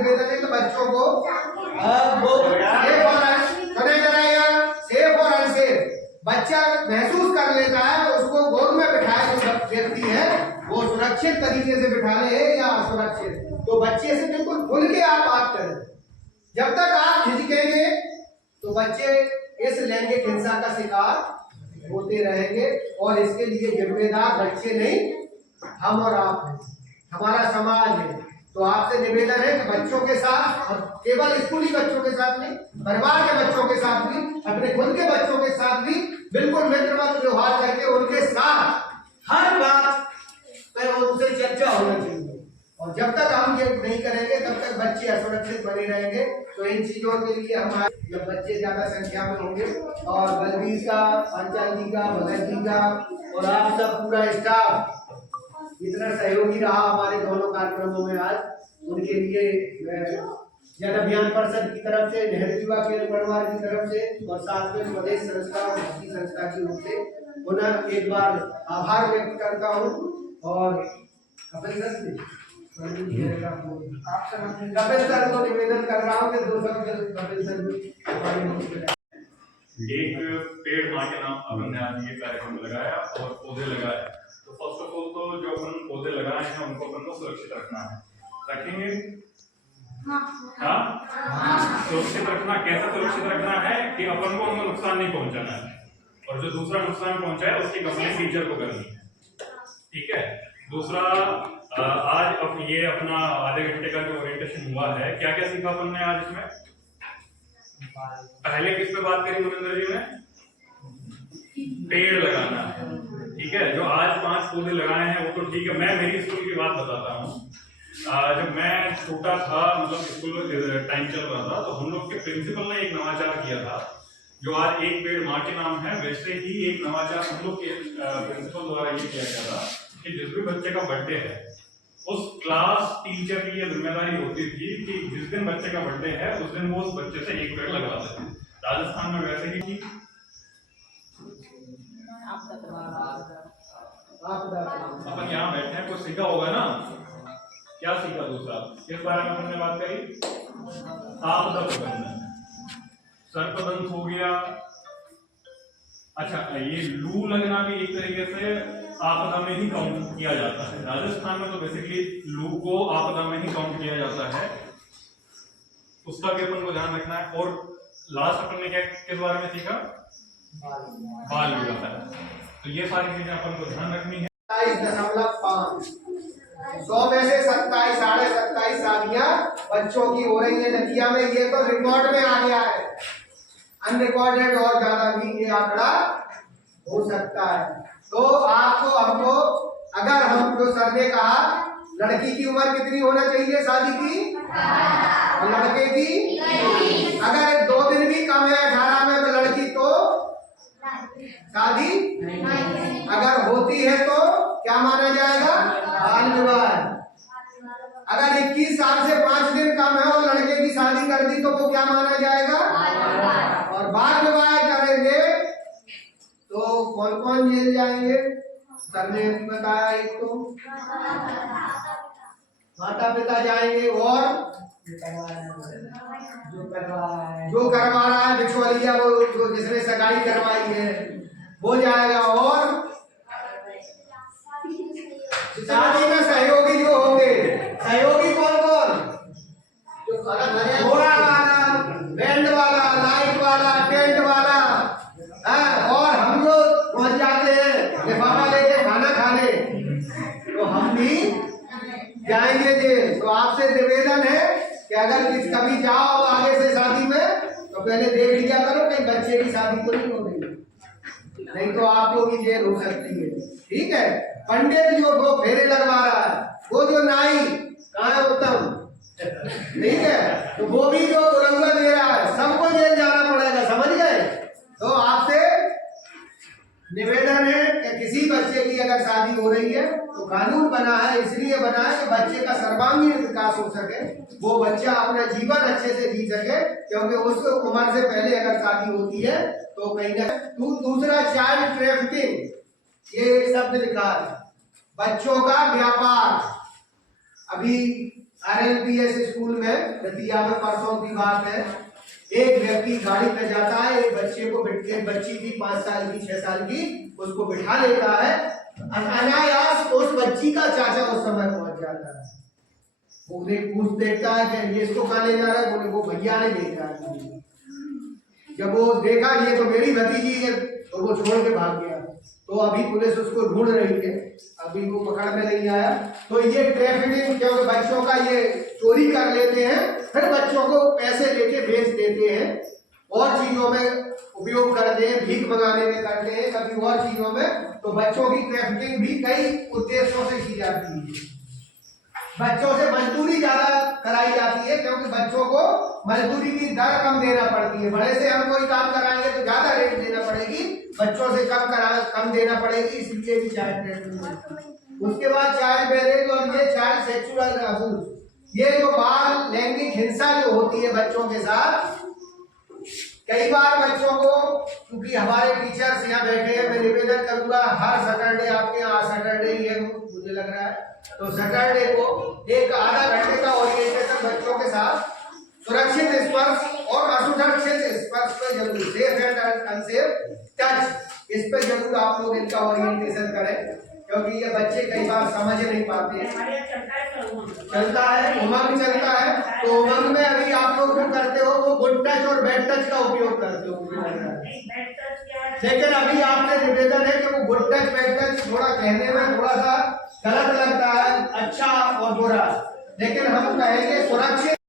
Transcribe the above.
निवेदन है कि बच्चों को वो सेफ और सुने जरा सेफ और अनसेफ बच्चा महसूस कर लेता है तो उसको गोद में बिठाए जो व्यक्ति है वो सुरक्षित तरीके से बिठाने है या असुरक्षित, तो बच्चे से बिल्कुल खुल के आप बात करें। जब तक आप झिझकेंगे तो बच्चे इस लैंगिक हिंसा का शिकार होते रहेंगे और इसके लिए जिम्मेदार बच्चे नहीं हम और आप हैं, हमारा समाज है। तो आपसे निवेदन है कि बच्चों के साथ, और केवल स्कूली बच्चों के साथ नहीं, परिवार के बच्चों के साथ भी, अपने खुद के बच्चों के साथ भी बिल्कुल मित्रवत व्यवहार करके उनके साथ हर बात पर उनसे चर्चा होना चाहिए। और जब तक हम ये नहीं करेंगे तब तक बच्चे असुरक्षित बने रहेंगे। तो इन चीजों के लिए हमारे जब बच्चे ज्यादा संख्या में होंगे और बलबीर का, अंचल जी का, भगत जी का और आप सब पूरा स्टाफ इतना सहयोगी रहा हमारे दोनों कार्यक्रमों में आज, उनके लिए जन अभियान परिषद की तरफ से, नेहरू युवा केंद्र परिवार की तरफ से और साथ में स्वदेश संस्था और भक्ति संस्था की ओर से पुनः एक बार आभार व्यक्त करता हूँ। और कपिल सर को निवेदन कर रहा हूँ कि दो शब्द कपिल सर भी। एक पेड़ माँ के नाम अपन ने आज ये कार्यक्रम लगाया और पौधे लगाए। तो फर्स्ट ऑफ ऑल तो जो अपन पौधे लगाए हैं उनको अपन को सुरक्षित रखना है, रखेंगे? हाँ, सुरक्षित रखना। कैसे सुरक्षित रखना है कि अपन को उनको नुकसान नहीं पहुंचाना है, और जो दूसरा नुकसान पहुंचाए उसकी कंप्लेंट टीचर को करनी है, ठीक है। दूसरा, आज अब ये अपना आधे घंटे का जो ओरिएंटेशन हुआ है, क्या क्या सीखा अपन ने आज इसमें? पहले किस पे बात करी मनिंदर जी ने? पेड़ लगाना, ठीक है। जो आज 5 पौधे लगाए हैं वो तो ठीक है। मैं मेरी स्कूल की बात बताता हूँ। जब मैं छोटा था, मतलब स्कूल टाइम चल रहा था, तो हम लोग के प्रिंसिपल ने एक नवाचार किया था जो आज एक पेड़ माँ के नाम है। वैसे ही एक नवाचार हम लोग के प्रिंसिपल द्वारा ये किया गया था कि जिस भी बच्चे का बर्थडे है उस क्लास टीचर की ये जिम्मेदारी होती थी कि जिस दिन बच्चे का बर्थडे है उस दिन वो उस बच्चे से एक पेड़ लगवाते थे। राजस्थान में वैसे ही थी। अपन यहाँ बैठे हैं, कुछ सीखा होगा ना? क्या सीखा? दूसरा किस बारे में हमने बात करी? आपदा प्रबंधन, सर्पदंश हो गया। अच्छा, ये लू लगना भी एक तरीके से आपदा में ही काउंट किया जाता है। राजस्थान में तो बेसिकली लू को आपदा में ही काउंट किया जाता है, उसका भी अपन को ध्यान रखना है। और लास्ट अपन ने क्या किस बारे में सीखा? बाल विवाह। तो ये सारी चीजें अपन को ध्यान रखनी है। 27.5 100 में से 27 साढ़े 27 शादियां बच्चों की हो रही है नदिया में। ये तो रिकॉर्ड में आ गया है, अनरिकॉर्डेड और ज्यादा भी ये आंकड़ा हो सकता है। तो आपको हमको, अगर हम जो सर ने कहा लड़की की उम्र कितनी होना चाहिए शादी की और लड़के की, अगर 2 दिन भी कम है 18 में तो लड़की तो शादी अगर होती है तो क्या माना जाएगा? बाल विवाह। अगर 21 साल से 5 दिन कम है और लड़के की शादी कर दी तो वो क्या माना जाएगा? और बाल विवाह करेंगे तो कौन कौन जेल जाएंगे? सर ने बताया, एक तो माता पिता जाएंगे और जो करवा रहा है बिछुआलिया, वो जो जिसने सगाई करवाई है वो जाएगा। और शादी में सहयोगी जो होंगे, सहयोगी कौन कौन? घोड़ा वाला, बैंड वाला, लाइट वाला, टेंट वाला, और हम लोग पहुंच जाते हैं लिफाफा लेके खाना खाने, तो हम भी जाएंगे जेल। तो आपसे निवेदन है कि अगर कभी जाओ आगे से शादी में तो पहले देख लिया करो कहीं बच्चे की शादी तो नहीं हो रही, नहीं तो आपको भी जेल हो सकती है, ठीक है। पंडित जो वो फेरे लगवा रहा है, वो जो नाई कहाँ है उत्तम, ठीक है, तो वो भी जो उलंघन दे रहा है, सबको जेल जाना पड़ेगा, समझ गए। तो आपसे निवेदन है कि किसी बच्चे की अगर शादी हो रही है तो कानून बना है, इसलिए बना है कि बच्चे का सर्वांगीण विकास हो सके, वो बच्चा अपना जीवन अच्छे से जी सके, क्योंकि उस उम्र से पहले अगर शादी होती है तो कहीं ना। दूसरा, चाइल्ड ट्रैफिकिंग, ये शब्द लिखा है, बच्चों का व्यापार। अभी RLPS स्कूल में रतिया में परसों की बात है, एक व्यक्ति गाड़ी पे जाता है, एक बच्चे को एक बच्ची थी 5 साल की 6 साल की, उसको बिठा लेता है। अनायास उस बच्ची का चाचा उस समय पहुंच जाता है। वो पूछ देखता है कि ये इसको कहाँ ले जा रहा है, बोले वो भैया ने देखा है। जब वो देखा ये तो मेरी भतीजी है, तो वो छोड़ के भाग गया। तो अभी पुलिस उसको ढूंढ रही है, अभी वो पकड़ में नहीं आया। तो ये ट्रैफिकिंग, क्योंकि बच्चों का ये चोरी कर लेते हैं, फिर बच्चों को पैसे लेके बेच देते हैं, और चीजों में उपयोग करते हैं, भीख मंगाने में करते हैं, कभी और चीजों में। तो बच्चों की ट्रैफिकिंग भी कई उद्देश्यों से की जाती है। बच्चों से मजदूरी ज्यादा कराई जाती है, क्योंकि बच्चों को मजदूरी की दर कम देना पड़ती है। बड़े से हम कोई काम कराएंगे तो ज्यादा रेट देना पड़ेगी, बच्चों से कम देना पड़ेगी, इसलिए भी चाइल्ड ट्रैफिकिंग। उसके बाद चाइल्ड मैरिज और ये चाइल्ड सेक्सुअल अब्यूज, ये जो बाल लैंगिक हिंसा जो होती है बच्चों के साथ, कई बार बच्चों को, क्योंकि हमारे टीचर्स यहाँ बैठे हैं, मैं निवेदन करूंगा हर सैटरडे, आपके यहाँ सैटरडे ही है मुझे लग रहा है, तो सैटरडे को एक आधा घंटे का ओरिएंटेशन बच्चों के साथ सुरक्षित स्पर्श और असुरक्षित स्पर्श पे जरूर, सेफ एंड अनसेफ टच, इस पे जरूर आप लोग इनका ओरिएंटेशन करें, क्योंकि ये बच्चे कई बार समझ नहीं पाते हैं। चलता है, उमंग चलता है, तो उमंग में अभी आप लोग जो करते हो वो गुड टच और बैड टच का उपयोग करते हो, लेकिन अभी आपसे निवेदन है कि वो गुड टच बैड टच थोड़ा कहने में थोड़ा सा गलत लगता है, अच्छा और बुरा, लेकिन हम कहेंगे सुरक्षित